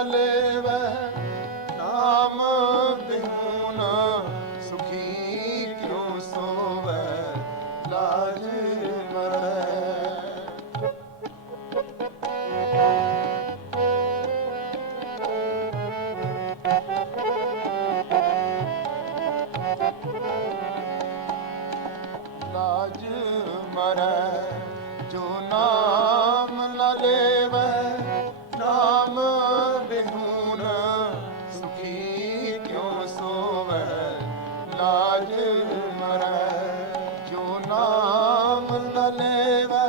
ਨ ਲੇਵੈ ਨਾਮ ਬਿਹੂਨ ਸੁਖੀ ਕਿਉ ਸੋਵੈ ਲਾਜ ਮਰੈ। ਲਾਜ ਮਰੈ ਜੋ ਨਾਮ ਲੇਵੈ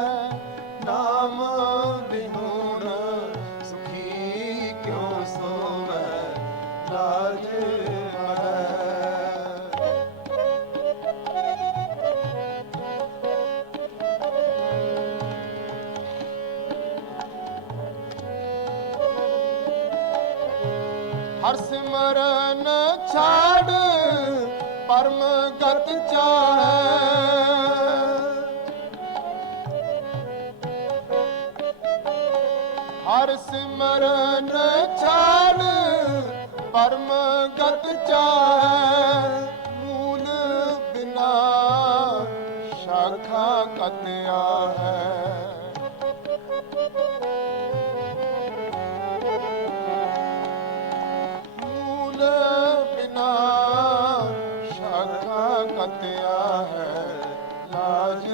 ਨਾਮ ਬਿਹੂਨ ਸੁਖੀ ਕਿਉ ਸੋਵੈ ਲਾਜ ਮਰੈ ਹਰ ਸਿਮਰਨ ਛਾੜ ਪਰਮ ਗਤ ਚਾਹੈ। ਸਿਮਰਨ ਛਾੜ ਪਰਮ ਗਤ ਚਾਹੈ। ਮੂਲ ਬਿਨਾ ਸ਼ਾਖਾ ਕਤਿਆ ਹੈ। ਮੂਲ ਬਿਨਾ ਸ਼ਾਖਾ ਕਤਿਆ ਹੈ। ਲਾਜ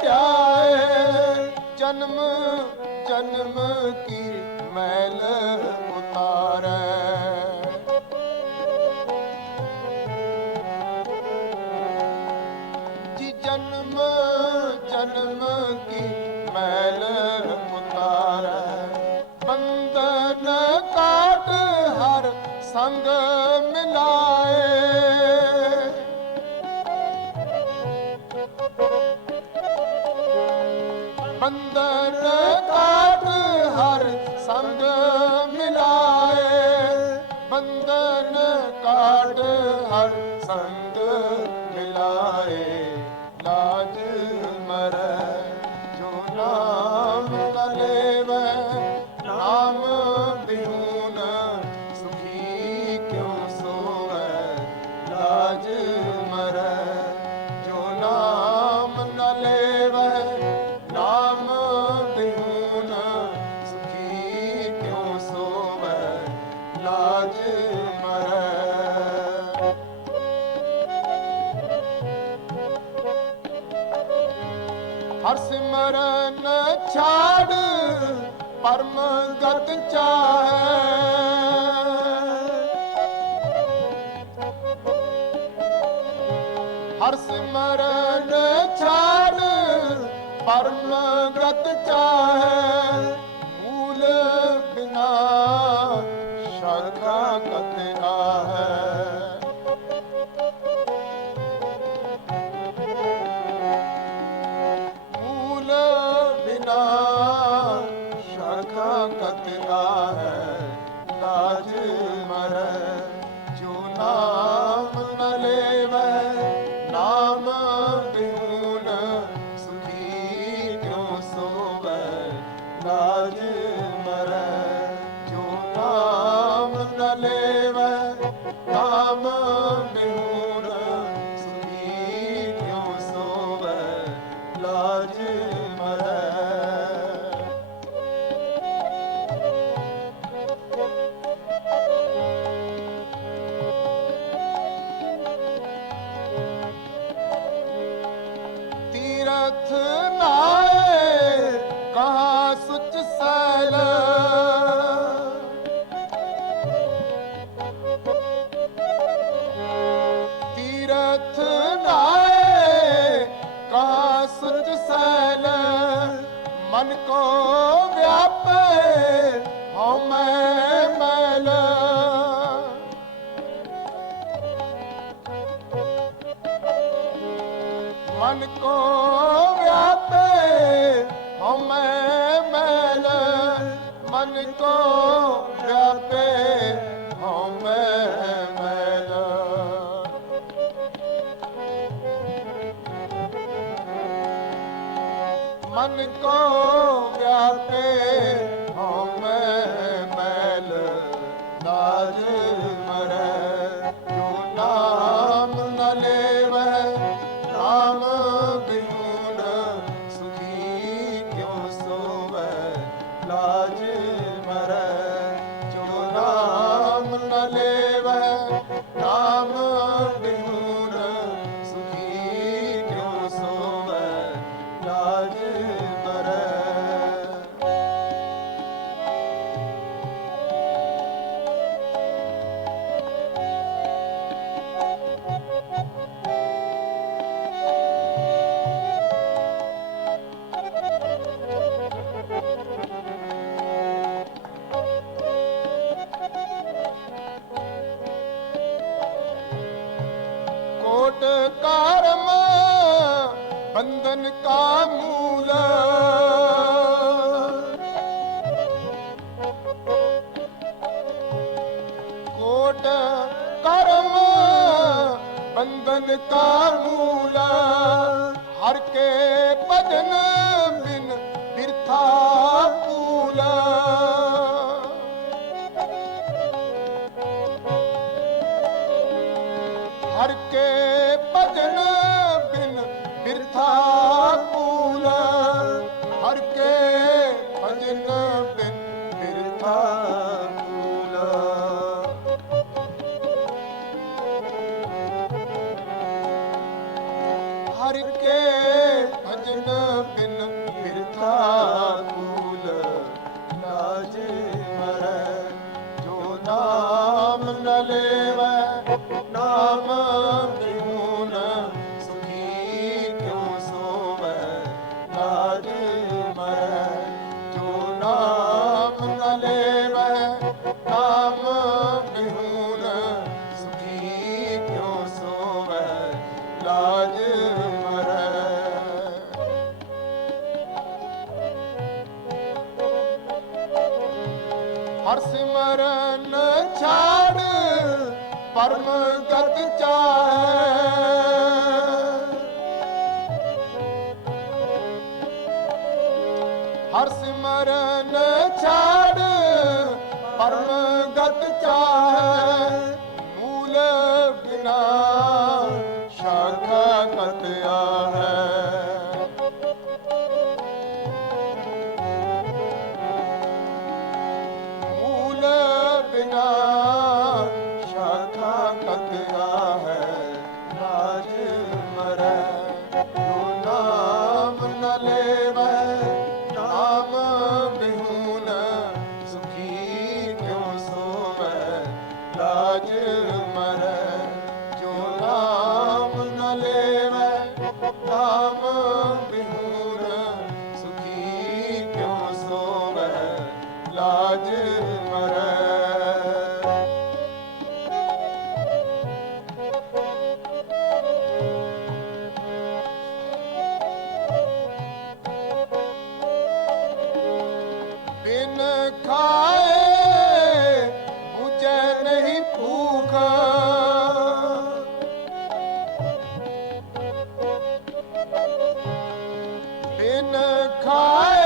ਧਿਆਏ। ਜਨਮ ਜਨਮ ਕੀ ਮੈਲ ਉਤਾਰੈ। ਜੀ ਜਨਮ ਜਨਮ ਕੀ ਮੈਲ ਉਤਾਰੈ। ਬੰਧਨ ਕਾਟ ਹਰ ਸੰਗ ਬੰਧਨ ਕਾਟ ਹਰ ਸੰਗ ਮਿਲਾਏ। ਬੰਧਨ ਕਾਟ ਹਰ ਸੰਗ ਪਰਮ ਚਾਹੈ। ਅਰਥ ਮਨ ਕੋ ਵਿਆਪੇ ਹਉ ਮੈਂ ਮੈਲ ਕਟ ਕਰਮ, ਬੰਧਨ ਕਾ ਮੂਲਾ। ਹਰ ਕੇ ਭਜਨ ਬਿਨ ਬਿਰਥਾ ਪੂਲਾ ਹਰ ਕੇ ਭਜਨ ਬਿਨ ਬਿਰਥਾ ਗਤ ਚਾਹੈ। ਹਰ ਸਿਮਰਨ in a car.